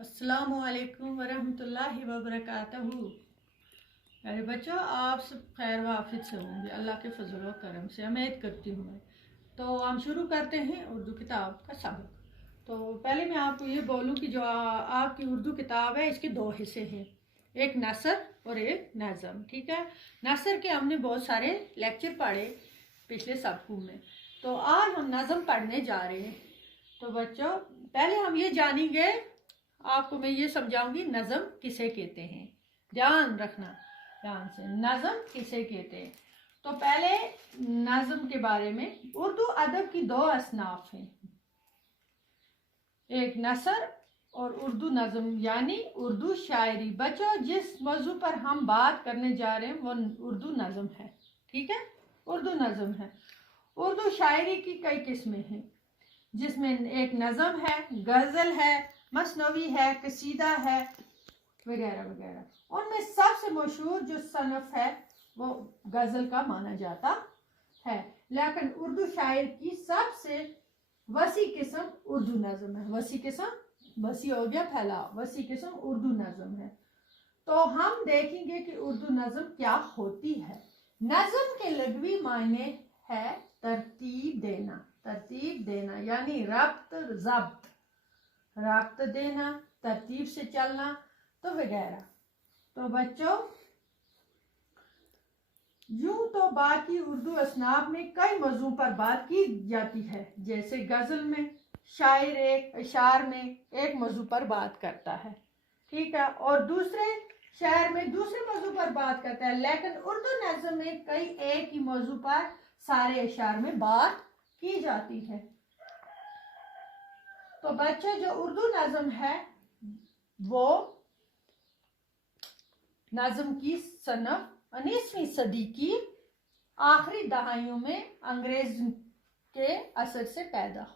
अस्सलामु अलैकुम वरहमतुल्लाहि वबरकातुहू। मेरे बच्चों, आप सब खैर वाफिद से होंगे, अल्लाह के फजल व करम से उम्मीद करती हूँ। तो हम शुरू करते हैं उर्दू किताब का सबक। तो पहले मैं आपको ये बोलूँ कि जो आपकी उर्दू किताब है इसके दो हिस्से हैं, एक नसर और एक नज़म। ठीक है, नसर के हमने बहुत सारे लेक्चर पढ़े पिछले सबकों में, तो आज हम नज़म पढ़ने जा रहे हैं। तो बच्चों, पहले हम ये जानेंगे, आपको मैं ये समझाऊंगी नज़म किसे कहते हैं। ध्यान रखना ध्यान से, नज़म किसे कहते हैं। तो पहले नज़म के बारे में, उर्दू अदब की दो असनाफ हैं, एक नसर और उर्दू नज़म यानी उर्दू शायरी। बच्चों, जिस मौजू पर हम बात करने जा रहे हैं वो उर्दू नज़म है। ठीक है, उर्दू नज़म है। उर्दू शायरी की कई किस्में हैं, जिसमें एक नज़म है, गज़ल है, मसनवी है, कसीदा है, वगैरह वगैरह। उनमें सबसे मशहूर जो सनफ है वो गज़ल का माना जाता है, लेकिन उर्दू शायर की सबसे वसी किस्म उर्दू नज़म है। वसी किस्म, वसी हो गया फैला, वसी किस्म उर्दू नज़म है। तो हम देखेंगे कि उर्दू नज़म क्या होती है। नज़म के लग़वी मायने है तरतीब देना, तरतीब देना यानी रब्त ज़ब्त, रब्त देना, तरतीब से चलना, तो वगैरह। तो बच्चों, यूं तो बाकी उर्दू असनाफ में कई मौजू पर बात की जाती है, जैसे गज़ल में शायर एक अशार में एक मौजू पर बात करता है, ठीक है, और दूसरे शायर में दूसरे मौजू पर बात करता है। लेकिन उर्दू नज़म में कई एक ही मौजू पर सारे अशार में बात की जाती है। तो बच्चे, जो उर्दू नज़म है वो नज़म की सनफ 19वीं सदी की आखिरी दहाइयों में अंग्रेज के असर से पैदा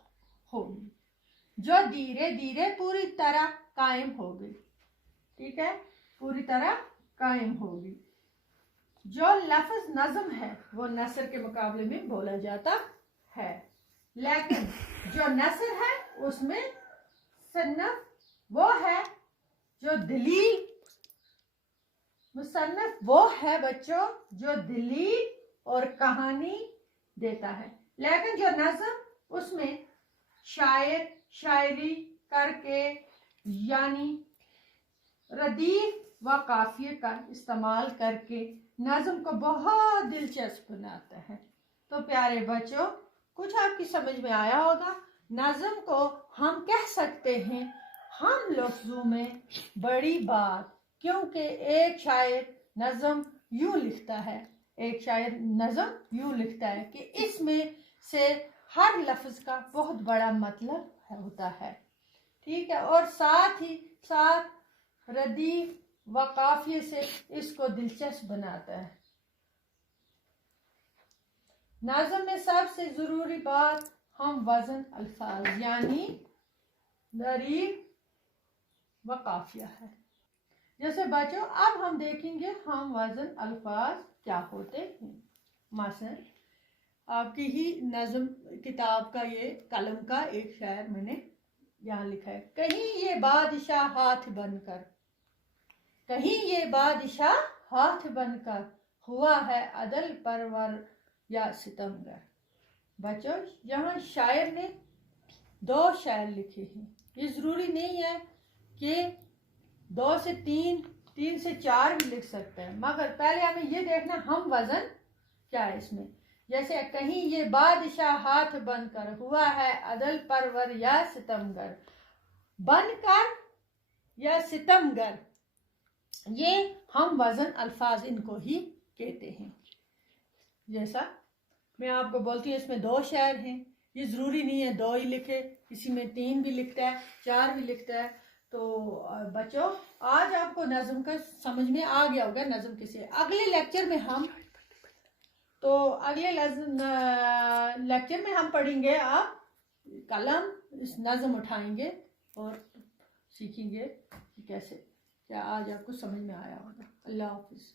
होगी, जो धीरे धीरे पूरी तरह कायम हो गई। ठीक है, पूरी तरह कायम होगी। जो लफ्ज़ नज़म है वो नसर के मुकाबले में बोला जाता है, लेकिन जो नसर है उसमें सन्नफ वो है जो दलील, मुसन्नफ वो है बच्चों जो दलील और कहानी देता है। लेकिन जो नज़म उसमें शायर शायरी करके यानी रदीफ व काफिये का इस्तेमाल करके नज़म को बहुत दिलचस्प बनाता है। तो प्यारे बच्चों, कुछ आपकी समझ में आया होगा। नज़म को हम कह सकते हैं हम लफ्ज़ों में बड़ी बात, क्योंकि एक शायर नज़म यूं लिखता है, एक शायर नज़म यूं लिखता है कि इसमें से हर लफ्ज़ का बहुत बड़ा मतलब होता है। ठीक है, और साथ ही साथ रदीफ व काफिये से इसको दिलचस्प बनाता है। नज़म में सबसे ज़रूरी बात हम वज़न अल्फाज यानी दरीफ व काफिया है। जैसे बच्चों, अब हम देखेंगे हम वज़न अल्फाज क्या होते हैं। मसलन आपकी ही नज़म किताब का ये कलम का एक शायर मैंने यहाँ लिखा है, कहीं ये बादशाह हाथ बनकर, कहीं ये बादशाह हाथ बनकर हुआ है अदल परवर या सितमगर। बच्चों, यहाँ शायर ने दो शायर लिखे हैं। ये ज़रूरी नहीं है कि 2 से 3, 3 से 4 भी लिख सकते हैं, मगर पहले हमें ये देखना हम वज़न क्या है इसमें। जैसे कहीं ये बादशाह हाथ बनकर हुआ है अदल परवर या सितमगर, बनकर या सितमगर, ये हम वज़न अल्फाज इनको ही कहते हैं। जैसा मैं आपको बोलती हूँ इसमें 2 शायर हैं, ये ज़रूरी नहीं है 2 ही लिखे, किसी में 3 भी लिखता है, 4 भी लिखता है। तो बच्चों, आज आपको नज़म का समझ में आ गया होगा नज़म किसे। अगले लेक्चर में हम लेक्चर में हम पढ़ेंगे, आप कलम इस नज़म उठाएंगे और सीखेंगे कैसे। क्या आज आपको समझ में आया होगा। अल्लाह हाफिज़।